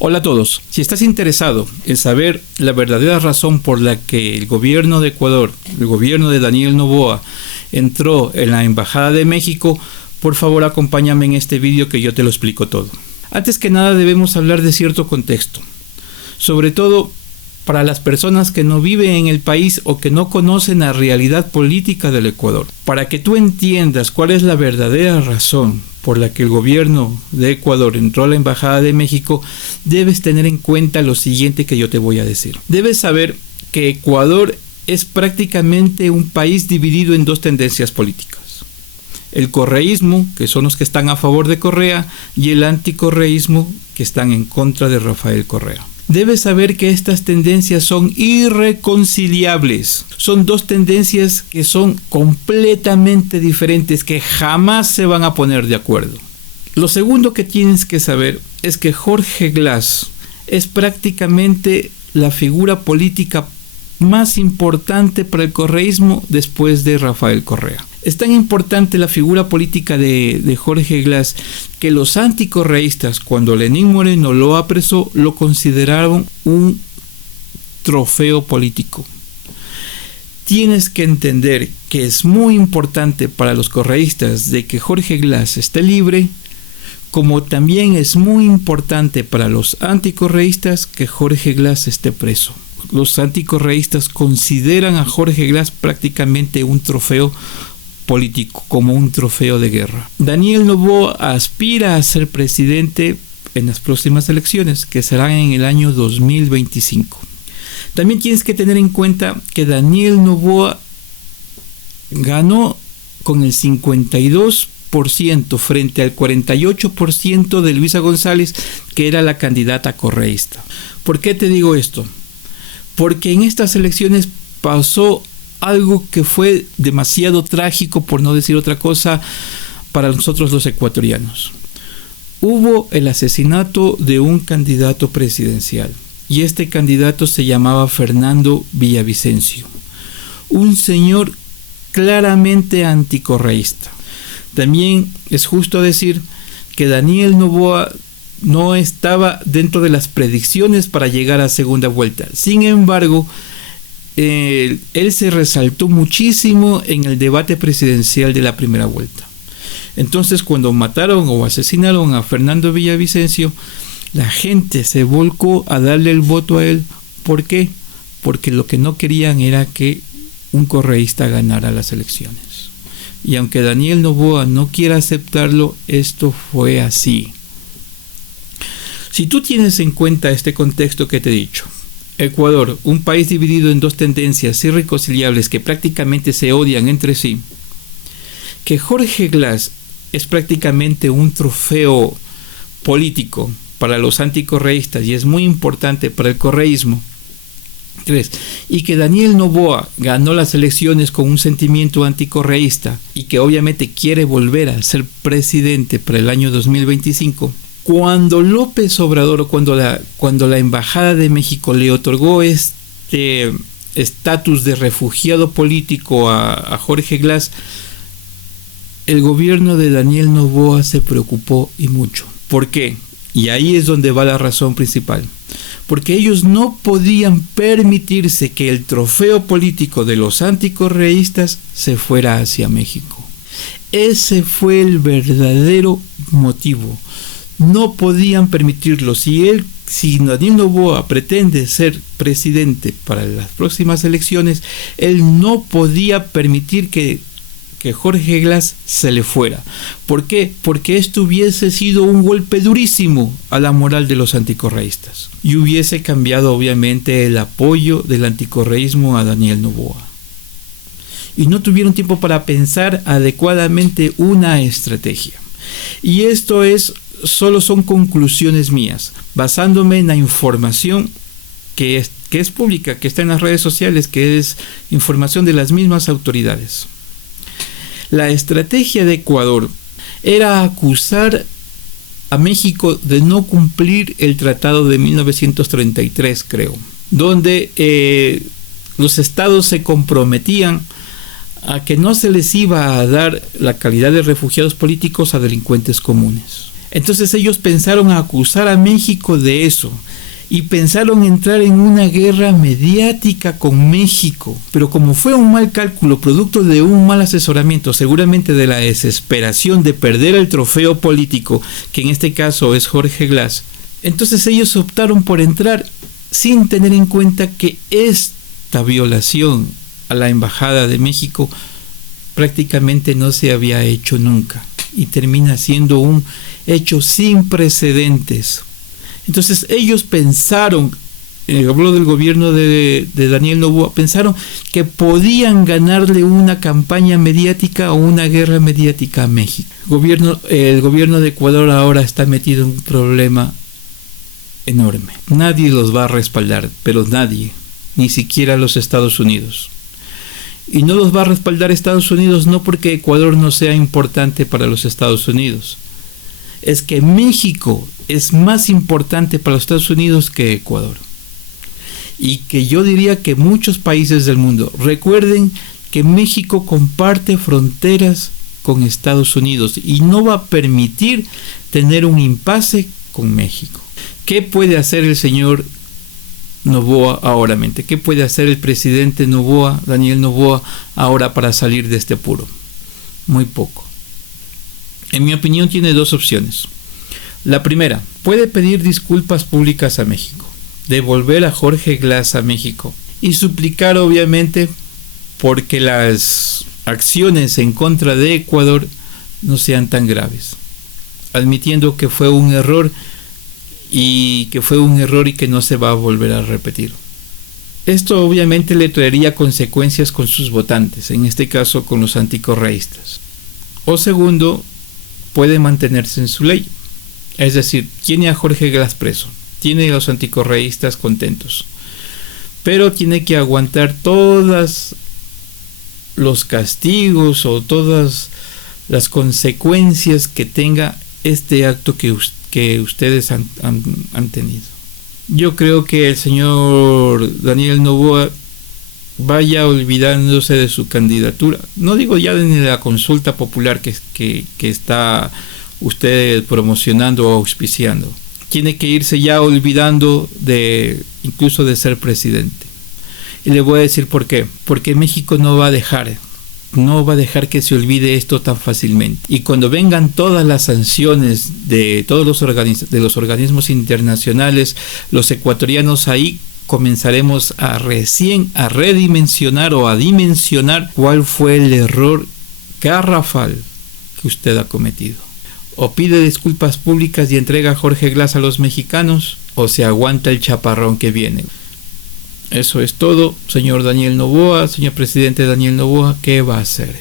Hola a todos. Si estás interesado en saber la verdadera razón por la que el gobierno de Ecuador, el gobierno de Daniel Noboa, entró en la Embajada de México, por favor acompáñame en este vídeo que yo te lo explico todo. Antes que nada debemos hablar de cierto contexto, sobre todo para las personas que no viven en el país o que no conocen la realidad política del Ecuador. Para que tú entiendas cuál es la verdadera razón por la que el gobierno de Ecuador entró a la Embajada de México, debes tener en cuenta lo siguiente que yo te voy a decir. Debes saber que Ecuador es prácticamente un país dividido en dos tendencias políticas. El correísmo, que son los que están a favor de Correa, y el anticorreísmo, que están en contra de Rafael Correa. Debes saber que estas tendencias son irreconciliables. Son dos tendencias que son completamente diferentes, que jamás se van a poner de acuerdo. Lo segundo que tienes que saber es que Jorge Glass es prácticamente la figura política más importante para el correísmo después de Rafael Correa. Es tan importante la figura política de Jorge Glass que los anticorreístas, cuando Lenín Moreno lo apresó, lo consideraron un trofeo político. Tienes que entender que es muy importante para los correístas de que Jorge Glass esté libre, como también es muy importante para los anticorreístas que Jorge Glass esté preso. Los anticorreístas consideran a Jorge Glass prácticamente un trofeo político, como un trofeo de guerra. Daniel Noboa aspira a ser presidente en las próximas elecciones, que serán en el año 2025. También tienes que tener en cuenta que Daniel Noboa ganó con el 52% frente al 48% de Luisa González, que era la candidata correísta. ¿Por qué te digo esto? Porque en estas elecciones pasó algo que fue demasiado trágico, por no decir otra cosa, para nosotros los ecuatorianos. Hubo el asesinato de un candidato presidencial y este candidato se llamaba Fernando Villavicencio, un señor claramente anticorreísta. También es justo decir que Daniel Noboa no estaba dentro de las predicciones para llegar a segunda vuelta. Sin embargo, él se resaltó muchísimo en el debate presidencial de la primera vuelta. Entonces, cuando mataron o asesinaron a Fernando Villavicencio, la gente se volcó a darle el voto a él. ¿Por qué? Porque lo que no querían era que un correísta ganara las elecciones. Y aunque Daniel Noboa no quiera aceptarlo, esto fue así. Si tú tienes en cuenta este contexto que te he dicho, Ecuador, un país dividido en dos tendencias irreconciliables que prácticamente se odian entre sí, que Jorge Glass es prácticamente un trofeo político para los anticorreístas y es muy importante para el correísmo, y que Daniel Noboa ganó las elecciones con un sentimiento anticorreísta y que obviamente quiere volver a ser presidente para el año 2025, cuando López Obrador o cuando la Embajada de México le otorgó este estatus de refugiado político a Jorge Glass, el gobierno de Daniel Noboa se preocupó y mucho. ¿Por qué? Y ahí es donde va la razón principal. Porque ellos no podían permitirse que el trofeo político de los anticorreístas se fuera hacia México. Ese fue el verdadero motivo. No podían permitirlo. Si Daniel Noboa pretende ser presidente para las próximas elecciones, él no podía permitir que Jorge Glass se le fuera. ¿Por qué? Porque esto hubiese sido un golpe durísimo a la moral de los anticorreístas y hubiese cambiado obviamente el apoyo del anticorreísmo a Daniel Noboa. Y no tuvieron tiempo para pensar adecuadamente una estrategia. Y esto solo son conclusiones mías, basándome en la información que es pública, que está en las redes sociales, que es información de las mismas autoridades. La estrategia de Ecuador era acusar a México de no cumplir el tratado de 1933, creo, donde los estados se comprometían a que no se les iba a dar la calidad de refugiados políticos a delincuentes comunes. Entonces ellos pensaron acusar a México de eso y pensaron entrar en una guerra mediática con México. Pero como fue un mal cálculo, producto de un mal asesoramiento, seguramente de la desesperación de perder el trofeo político, que en este caso es Jorge Glass, entonces ellos optaron por entrar sin tener en cuenta que esta violación a la Embajada de México prácticamente no se había hecho nunca y termina siendo un hecho sin precedentes. Entonces ellos pensaron, habló del gobierno de Daniel Noboa, pensaron que podían ganarle una campaña mediática o una guerra mediática a México. El gobierno de Ecuador ahora está metido en un problema enorme. Nadie los va a respaldar, pero nadie, ni siquiera los Estados Unidos. Y no los va a respaldar Estados Unidos no porque Ecuador no sea importante para los Estados Unidos. Es que México es más importante para los Estados Unidos que Ecuador. Y que yo diría que muchos países del mundo. Recuerden que México comparte fronteras con Estados Unidos y no va a permitir tener un impasse con México. ¿Qué puede hacer el señor Noboa ahora? ¿Qué puede hacer el presidente Noboa, Daniel Noboa, ahora para salir de este apuro? Muy poco. En mi opinión tiene dos opciones. La primera, puede pedir disculpas públicas a México, devolver a Jorge Glass a México y suplicar obviamente porque las acciones en contra de Ecuador no sean tan graves, admitiendo que fue un error y que no se va a volver a repetir. Esto obviamente le traería consecuencias con sus votantes, en este caso con los anticorreístas. O segundo, puede mantenerse en su ley, es decir, tiene a Jorge Glass preso, tiene a los anticorreístas contentos, pero tiene que aguantar todos los castigos o todas las consecuencias que tenga este acto que ustedes han tenido. Yo creo que el señor Daniel Noboa vaya olvidándose de su candidatura. No digo ya ni de la consulta popular que está usted promocionando o auspiciando. Tiene que irse ya olvidando incluso de ser presidente. Y le voy a decir por qué. Porque México no va a dejar que se olvide esto tan fácilmente. Y cuando vengan todas las sanciones de todos los organismos internacionales, los ecuatorianos ahí comenzaremos a redimensionar o a dimensionar cuál fue el error garrafal que usted ha cometido. O pide disculpas públicas y entrega a Jorge Glass a los mexicanos, o se aguanta el chaparrón que viene. Eso es todo, señor Daniel Noboa, señor presidente Daniel Noboa. ¿Qué va a hacer?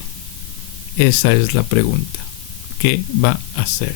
Esa es la pregunta. ¿Qué va a hacer?